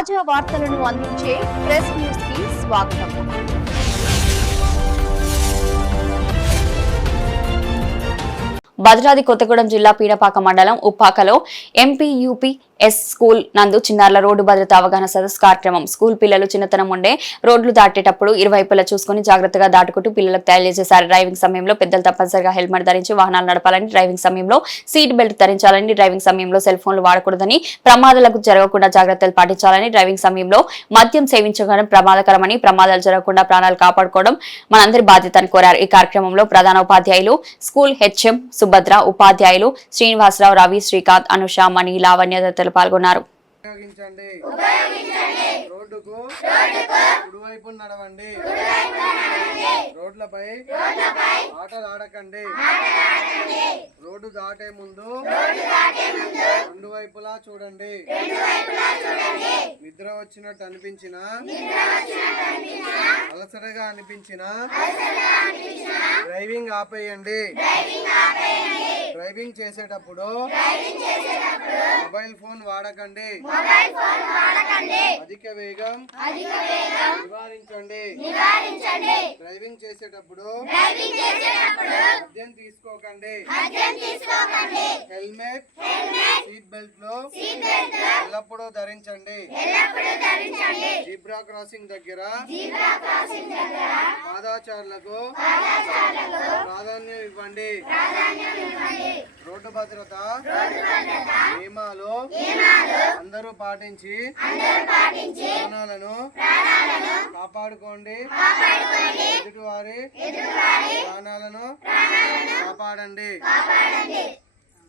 తాజా వార్తలను అందించే ప్రెస్ న్యూస్ కి స్వాగతం. భద్రాద్రి కొత్తగూడెం జిల్లా పీడపాక మండలం ఉప్పాకలో ఎంపీయూపీఎస్ స్కూల్ నందు చిన్నారుల రోడ్డు భద్రత అవగాహన సదస్సు కార్యక్రమం. స్కూల్ పిల్లలు చిన్నతనం ఉండే రోడ్లు దాటేటప్పుడు ఇరువైపులా చూసుకుని జాగ్రత్తగా దాటుకుంటూ పిల్లలకు తెలియజేశారు. డ్రైవింగ్ సమయంలో పెద్దలు తప్పనిసరిగా హెల్మెట్ ధరించి వాహనాలు నడపాలని, డ్రైవింగ్ సమయంలో సీట్ బెల్ట్ ధరించాలని, డ్రైవింగ్ సమయంలో సెల్ ఫోన్లు వాడకూడదని, ప్రమాదాలకు జరగకుండా జాగ్రత్తలు పాటించాలని, డ్రైవింగ్ సమయంలో మద్యం సేవించడం ప్రమాదకరమని, ప్రమాదాలు జరగకుండా ప్రాణాలు కాపాడుకోవడం మనందరి బాధ్యత అని కోరారు. ఈ కార్యక్రమంలో ప్రధాన ఉపాధ్యాయులు, స్కూల్ హెచ్ఎం సుభద్ర, ఉపాధ్యాయులు శ్రీనివాసరావు, రవి, శ్రీకాంత్, అనుష, మణి, లావణ్య తదితరులు పాల్గొన్నారు. రోడ్లపై ఆటలు ఆడకండి. రోడ్డు దాటే ముందు రెండు వైపులా చూడండి. నిద్ర వచ్చినట్టు అనిపించినా, అలసటగా అనిపించినా డ్రైవింగ్ ఆపేయండి. డ్రైవింగ్ చేసేటప్పుడు మొబైల్ ఫోన్ వాడకండి. అధిక వేగం నివారించండి. డ్రైవింగ్ చేసేటప్పుడు మద్యం తీసుకోకండి. హెల్మెట్, సీట్ బెల్ట్ లో ఎల్లప్పుడూ ధరించండి. జీబ్రా క్రాసింగ్ దగ్గర పాదాచారులకు ప్రాధాన్యం ఇవ్వండి. రోడ్డు భద్రత నియమాలు అందరూ పాటించి ప్రాణాలను కాపాడుకోండి. ఎదుటివారి ప్రాణాలను కాపాడండి.